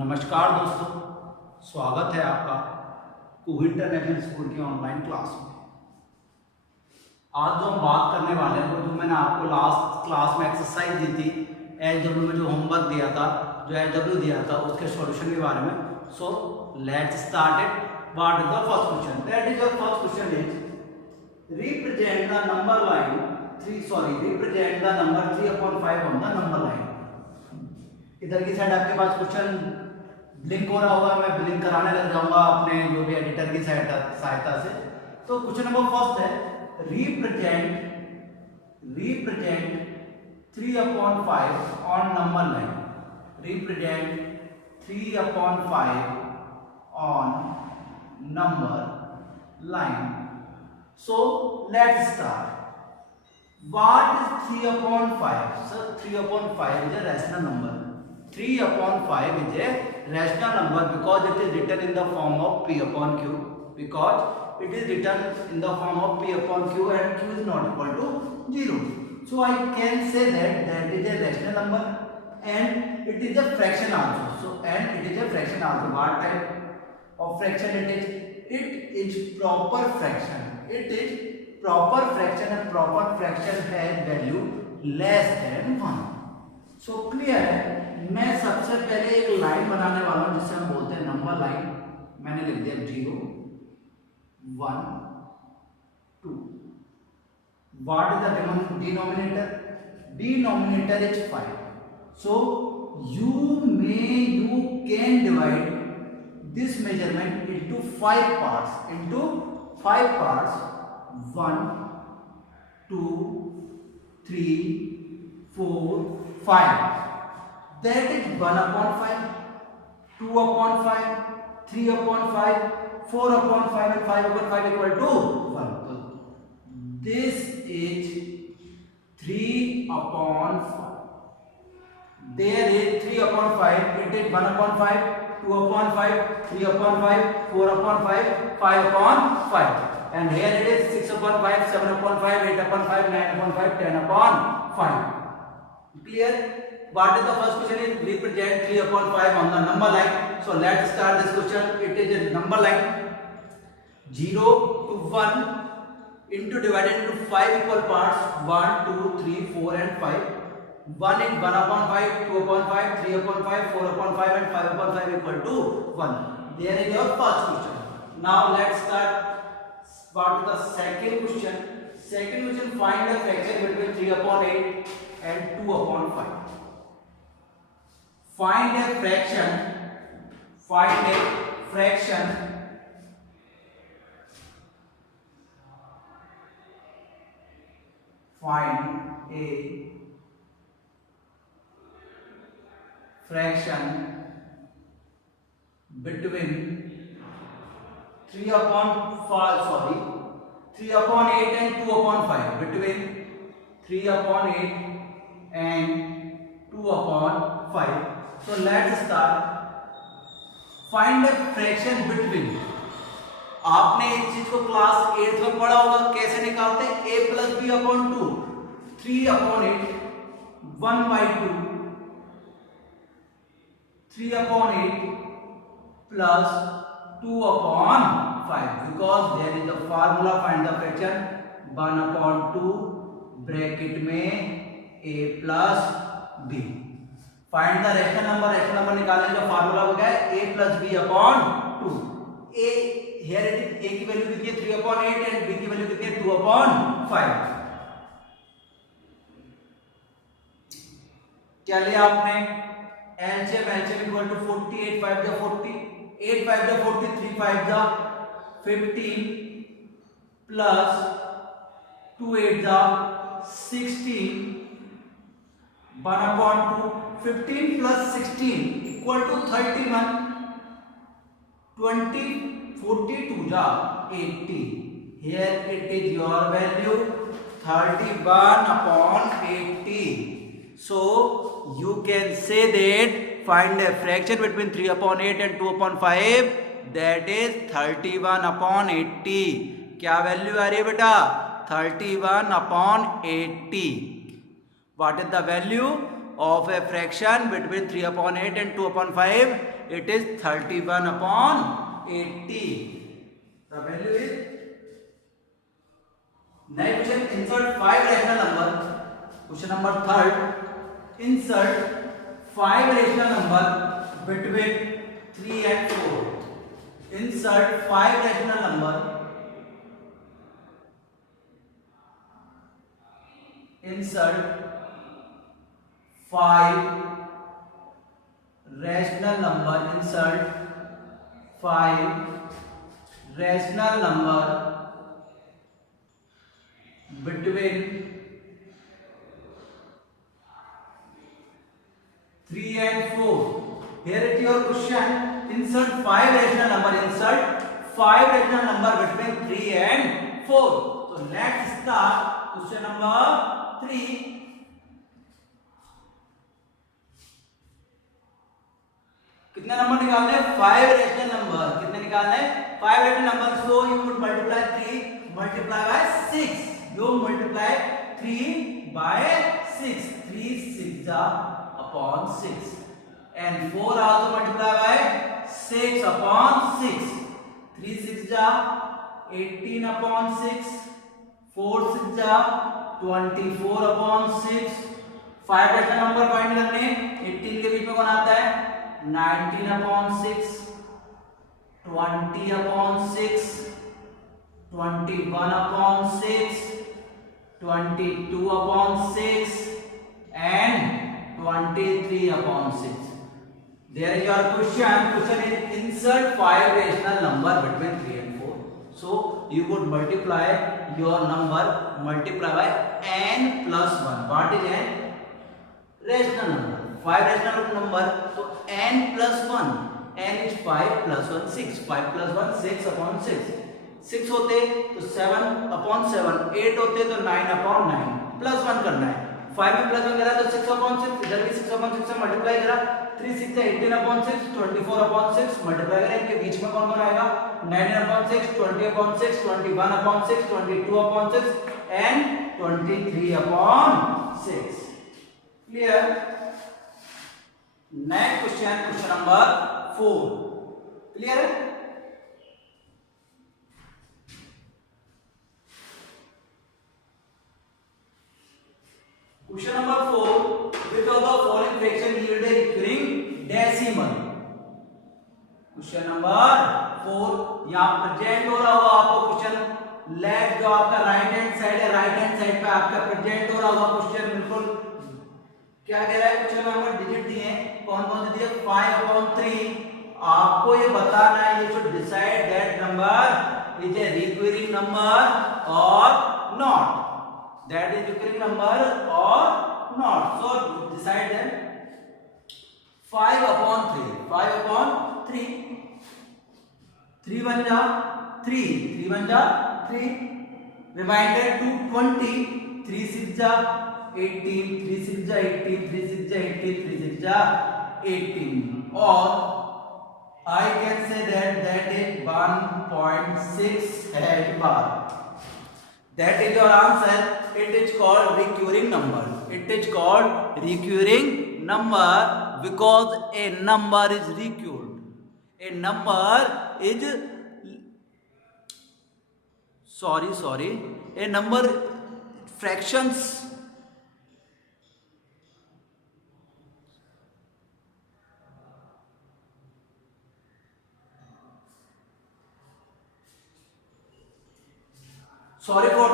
नमस्कार दोस्तों, स्वागत है आपका कुहू इंटरनेशनल स्कूल की ऑनलाइन क्लास में। आज जो हम बात करने वाले हैं वो जो मैंने आपको लास्ट क्लास में एक्सरसाइज दी थी, एचडब्ल्यू में जो होमवर्क दिया था, जो एचडब्ल्यू दिया था उसके सॉल्यूशन के बारे में। So let's start it. What is the first question? That is your first question is represent the number line represent the number 3/5 on the number line. इधर की साइड आपके पास क्वेश्चन ब्लिंक हो रहा होगा, मैं ब्लिंक कराने लग जाऊंगा अपने जो भी एडिटर की सहायता से। तो क्वेश्चन नंबर फर्स्ट है represent 3/5 on number line. Represent 3/5 on number line. So let's start. What is 3/5? Sir, 3/5 is a rational number. 3/5 is a rational number because it is written in the form of P/Q. Because it is written in the form of P/Q and Q is not equal to 0. So I can say that is a rational number and it is a fraction also. And it is a fraction also. What type of fraction it is? It is proper fraction. It is proper fraction and proper fraction has value less than 1. So clear है। मैं सबसे पहले एक line बनाने वाला हूं जिसे हम बोलते हैं नंबर लाइन। मैंने लिख दिया 0 1 2। What is the denominator? Denominator is 5। So you can divide this measurement into 5 parts 1 2 3 4 5। that is 1/5 2/5 3/5 4/5 and 5/5 equal to 1. This is 3/5. There is 3/5. It is 1/5 2/5 3/5 4/5 5/5. And here it is 6/5 7/5 8/5 9/5 10/5. Clear? What is the first question? Is represent 3/5 on the number line. So let's start this question. It is a number line 0 to 1 into divided into 5 equal parts 1 2 3 4 and 5. 1 is 1/5 2/5 3/5 4/5 and 5/5 equal to 1. There is your first question. Now let's start. What is the second question? Second question, find the fraction between 3/8 and 2/5. Find a fraction. Find a fraction between 3/8 and 2/5. Between 3/8 and 2/5. So let's start. Find a fraction between. आपने इस चीज को class 8 में पढ़ा होगा, कैसे निकालते हैं? a + b/2 3/8 1/2 3/8 plus 2/5 because there is a formula. Find the fraction 1/2 bracket में a plus b. Find the rational number. rational number निकालने का फार्मूला हो गया है a plus b/2. a here it is, a की वैल्यू कितनी है 3/8 and b की वैल्यू कितनी है 2/5. क्या लिया आपने? LCM equal to 40 8 5 जा 40 8 5 जा 40 3 5 जा 15 plus 2 8 जा 16 1/2 15 plus 16 equal to 31 20 42 जा 80. Here it is your value 31/80. So you can say that find a fraction between 3/8 and 2/5, that is 31/80. क्या वैल्यू आ रही है बेटा? 31/80. What is the value of a fraction between 3 upon 8 and 2 upon 5, it is 31 upon 80. The value is, next question, insert 5 rational number. Question number 3rd, insert 5 rational number between 3 and 4. Insert 5 rational number. Insert 5 rational number. Insert 5 rational number between 3 and 4. Here is your question. Insert 5 rational number. Insert 5 rational number between 3 and 4. So let's start question number 3. कितने number निकालने हैं? 5 rational number. कितने निकालने हैं? 5 rational number. So you would multiply 3 multiply by 6. You multiply 3 by 6. 3 6 upon 6. And 4 also multiply by 6 upon 6. 3 6 18 upon 6. 4 6 24 upon 6. 5 rational number find करने. 18 के बीच में कौन आता है? 19 upon 6, 20 upon 6, 21 upon 6, 22 upon 6, and 23 upon 6. There is your question. Question is insert 5 rational number between 3 and 4. So you could multiply your number, multiply by n plus 1. What is n? Rational number. 5 rational number. So n plus 1. n is 5 plus 1 6. 5 plus 1 6 upon 6. 6 होते तो 7 upon 7. 8 होते तो 9 upon 9. Plus 1 करना है. 5 में plus 1 करा तो 6 upon 6. इधर भी 6 upon 6 से मल्टीप्लाई करा. 3 6 18 upon 6. 24 upon 6 मल्टीप्लाई करें. इनके बीच में कौन कौन आएगा? 19 upon 6, 20 upon 6, 21 upon 6, 22 upon 6 and 23 upon 6. Clear? Next question, question number 4. Clear? Question number 4. Which of the following fraction yield a recurring decimal? Question number 4. यहाँ प्रेजेंट हो रहा होगा आपको क्वेश्चन. लेफ्ट जो आपका राइट हैंड साइड है, right hand side पे आपका प्रेजेंट हो रहा होगा क्वेश्चन. बिल्कुल क्या कह रहा है क्वेश्चन में? हमें डिजिट दिए हैं. कौन कौन से दिए? 5 upon 3. आपको ये बताना है, you should decide that number is a recurring number or not. That is recurring number or not. So decide them. 5 upon 3. 5 upon 3. 3 1 जा 3. 3 1 जा 3. Remainder to 20. 3 6 जा 18. 3 6 जा 18. 3 6 जा 18. 3 6 जा 18. Or I can say that is 1.6 head bar. That is your answer. It is called recurring number. It is called recurring number because a number is recurred. A number is sorry. A number fractions. Sorry for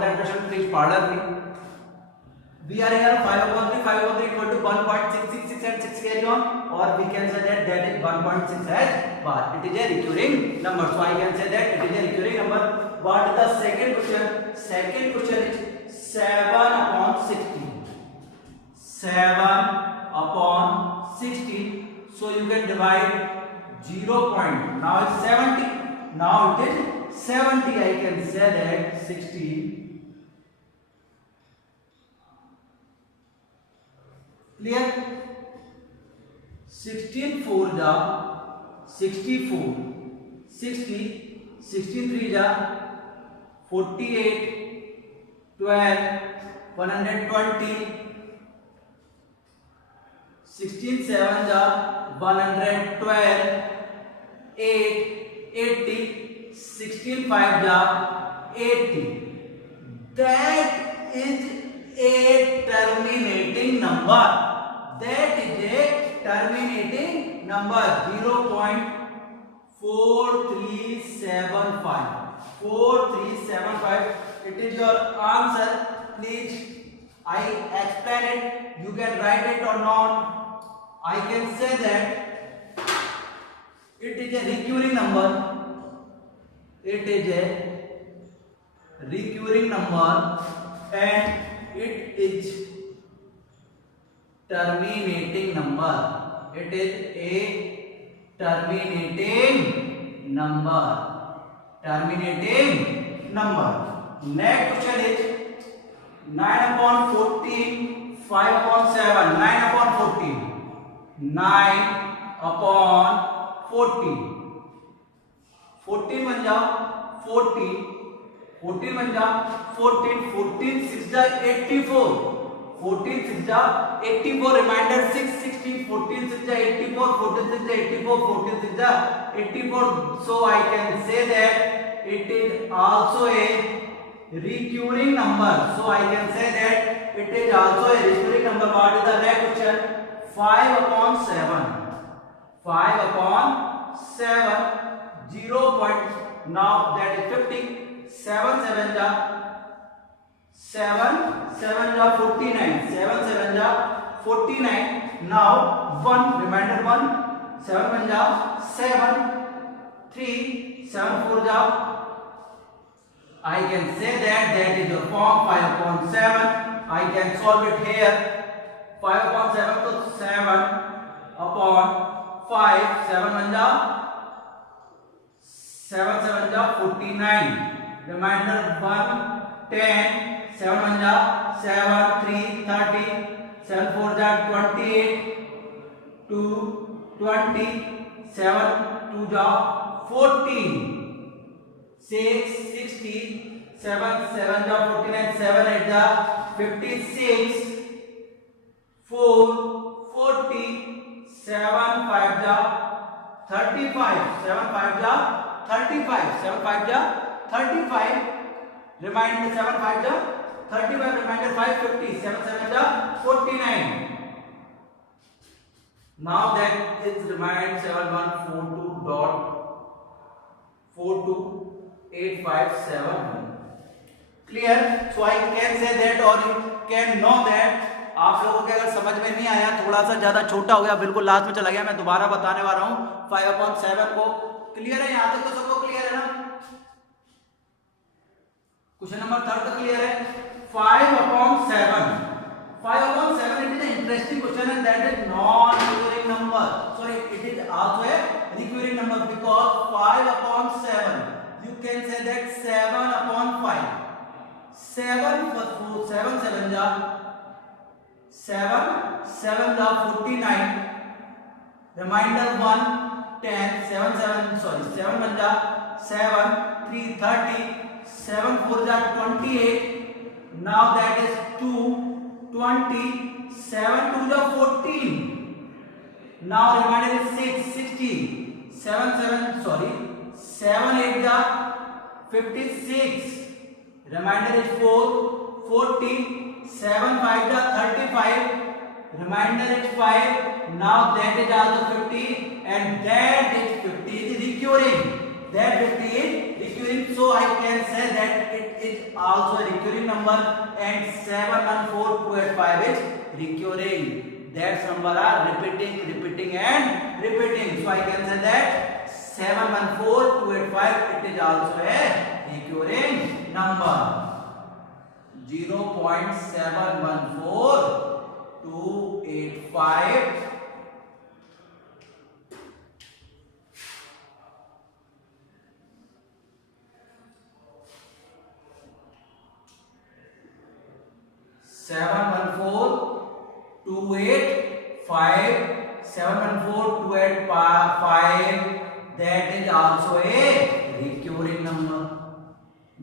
the interruption. Please pardon me. We are here 5 upon 3. 5 upon 3 equal to 1.666 and 6 carry on. Or we can say that is 1.6 as bar. It is a recurring number. So I can say that it is a recurring number. What is the second question? Second question is 7 upon 16. 7 upon 16. So you can divide 0. Now it's 70. Now it is 70. I can say that 16. Clear? 16 4 जा 64. 60. 16 3 जा 48. 12. 120, 16 7 जा 112, 8 80, 16 5 जा 80. That is a terminating number. That is a terminating number. 0.4375. 4375. It is your answer. Please, I explain it. You can write it or not. I can say that it is a recurring number. It is a recurring number and it is terminating number. It is a terminating number. Terminating number. Next question is 9 upon 14, 5 upon 7. 9 upon 14. 9 upon 14. 14 बन जाओ 40. 14 बन जाओ 14. 14 6 जा 84. 14 6 जा 84. Reminder 6 60. 14 6 जा 84. 14 6 जा 84. 14 6 जा 84. So I can say that it is also a recurring number. So I can say that it is also a recurring number. What is the next question? 5 upon 7. 5 upon 7. 0. Now that is 50. 7 7 ja 7 7 ja 49. 7 7 ja 49. Now 1 remainder 1. 7 1 ja 7. 3 7 4 ja. I can say that is your form 5 upon 7. I can solve it here. 5 upon 7 to 7 upon 5. 7 1 ja 7 7 ja 49. Remainder 1 10. 7 1 ja 7. 3 30. 7 4 ja 28. 2 20. 7 2 ja 14. 6 60. 7 7 ja 49. 7 8 ja 56. 4 40. 7 5 ja 35. 7 5 ja 35. 7 5 ja 35. Reminder 7 5 ja 35. Reminder 5 50. 7 7 ja 49. Now that is remind 7142.428571. Clear? So I can say that or you can know that. आप लोगों के अगर समझ में नहीं आया, थोड़ा सा ज्यादा छोटा हो गया, बिल्कुल लास्ट में चला गया, मैं दोबारा बताने वाला हूं 5 upon 7 को. क्लियर है? यहां तक तो सबको क्लियर है ना? क्वेश्चन नंबर 3 तक क्लियर है? 5 upon 7. 5 upon 7 it is an interesting question and that is non-recurring number. Sorry, it is also a recurring number because 5 upon 7. You can say that 7 upon 5. 7 for 7 7 ja 7 7 ja 49. Reminder 1 10. 7 7 sorry 7 1 ja 7. 3 30. 7 4 ja 28. Now that is 2 20. 7 2 ja 14. Now remainder is 6 60. 7 7 sorry 7 8 ja 56. Remainder is 4 40. 7 5 ja 35. Remainder is 5. Now that is also 50 and that is 50 is recurring. That 50 is recurring. So I can say that it is also a recurring number and 714285 is recurring. That number are repeating and repeating. So I can say that 714285 it is also a recurring number. 0.714285 71428 71428 that is also a recurring number.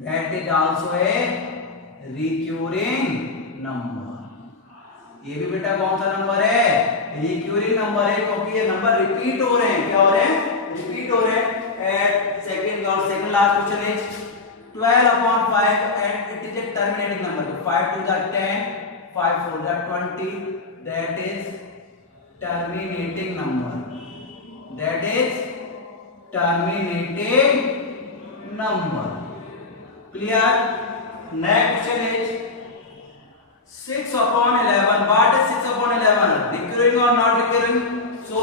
That is also a recurring number. ये भी बेटा कौन सा number है? Recurring number है, क्योंकि ये number repeat हो रहे हैं। क्या हो रहे हैं? रिपीट हो रहे हैं। एट सेकंड और second last question is 12 upon 5 and it is a terminating number. 5 to the 10, 5 4 the 20. That is terminating number. That is terminating number. Clear? Next question is 6 upon 11. What is 6 upon 11? Recurring or not recurring? So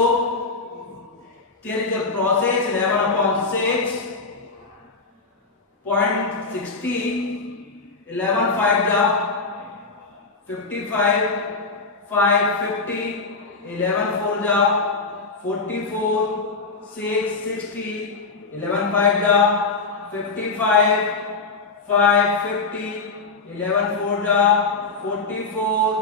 there is a process. 11 upon 6 0.60. 11 5 ja 55. 5 50. 11 4 ja 44. 6 60. 11 5 ja 55. 5 50. 11 4 ja 44.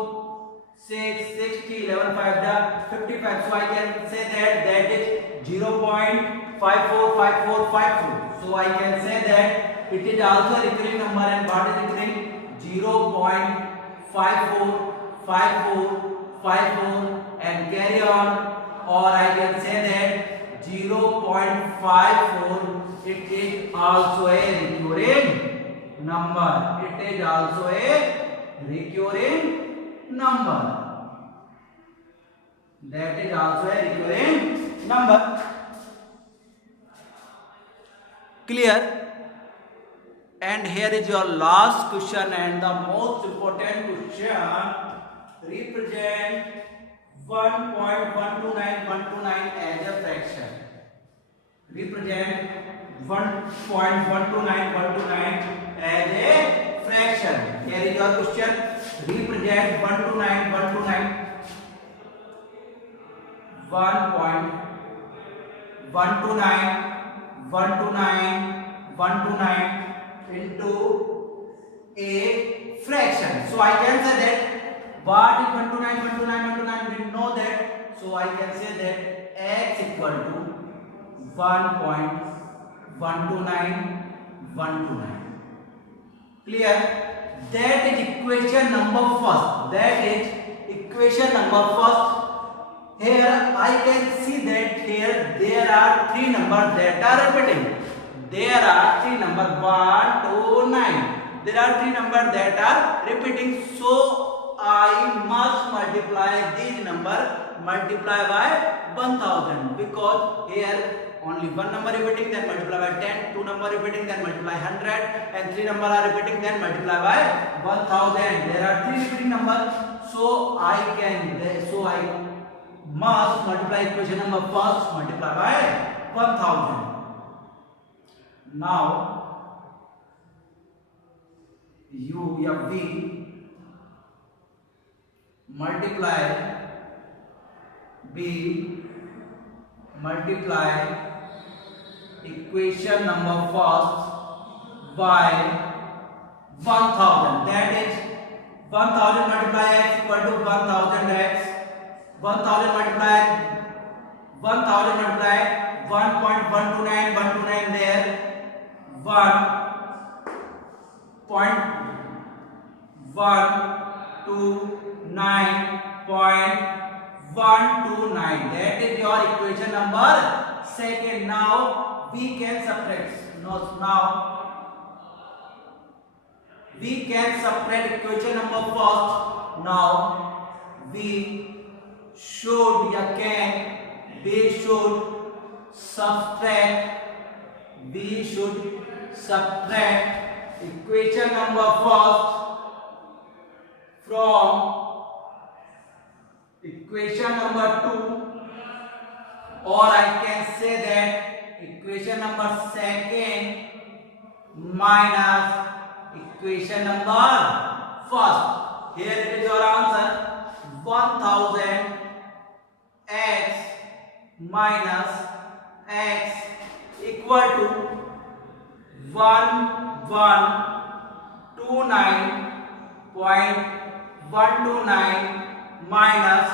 6 60. 11 5 ja 55. So I can say that is 0.545454. So I can say that it is also a recurring number. And what is recurring? 0.545454 and carry on. Or I can say that 0.54. It is also a recurring number. It is also a recurring number. That is also a recurring number. Clear? And here is your last question and the most important question. Represent 1.129129 as a fraction. Represent 1.129129 as a fraction. Here is your question. Represent 129 129 into a fraction. So I can say that what is 129 we know that. So I can say that x equal to 1.129. Clear? That is equation number first. That is equation number first. Here I can see that here there are three numbers that are repeating. There are three numbers 1 2 9. There are three numbers that are repeating. So I must multiply these numbers multiply by 1000, because here only one number repeating, then multiply by 10. Two number repeating, then multiply 100, and three number are repeating, then multiply by 1000. There are three repeating numbers. So I must multiply equation number first, multiply by 1000. Now v multiply b multiply equation number first by 1000. That is 1000 multiply x equal to 1000x. 1000 multiply 1.129 there. 1.129. That is your equation number second. Now we can subtract. We can subtract equation number first. Now we should subtract equation number first from equation number 2, or I can say that equation number second minus equation number first. Here it is your answer. 1000 x minus x equal to 1129.129 minus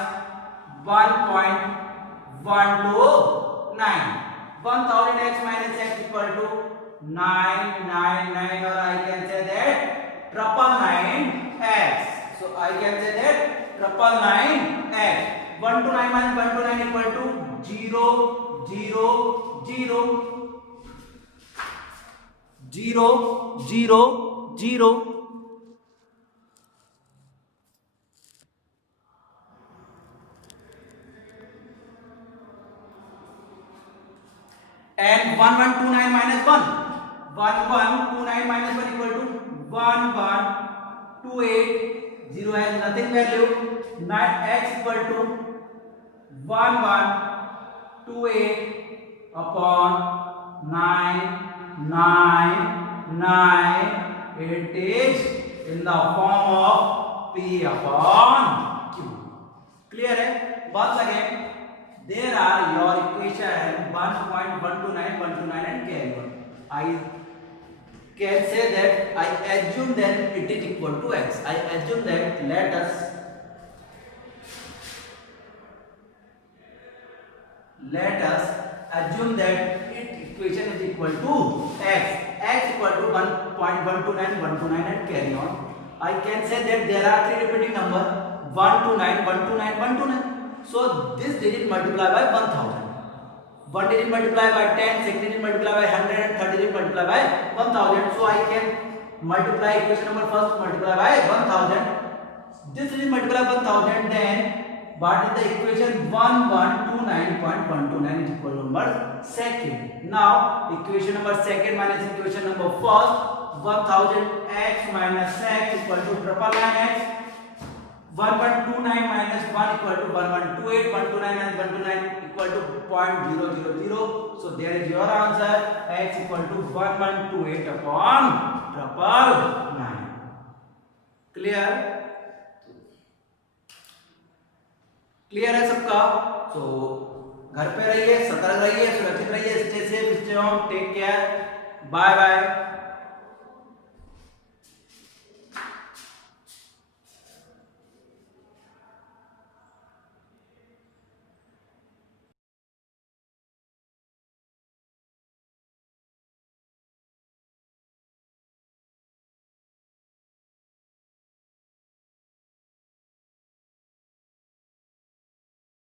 1.129. 1000x minus x equal to 999, or I can say that 999x. So I can say that 999x. 1 to 9 minus 1 to 9 equal to 0 0 0 0 0 0. And 1129 minus 1. 1129 minus 1 equal to 1128. 0 has nothing value. 9x equal to 1128 upon 999. It is in the form of P upon Q. Clear है? Once again, there are your equation 1.129 and carry on. I can say that I assume that it is equal to x. I assume that let us assume that its equation is equal to x. X equal to 1.129 and carry on. I can say that there are three repeating number 129, 129, 129. So this digit multiply by 1000. One digit multiply by 10, second digit multiply by 100, and third digit multiply by 1000. So I can multiply equation number first multiply by 1000. This digit multiply by 1000. Then what is the equation? 1129.129 is equal to number second. Now equation number second minus equation number first. 1000x minus x equal to 999x. 1129 minus 1 equal to 1128. 129 minus 129 equal to 0.000. So there is your answer. X equal to 1128 upon 999. Clear? Clear है सबका? सो घर पे रहिए, सतर्क रहिए, सुरक्षित रहिए, stay safe, stay home, take care, bye bye.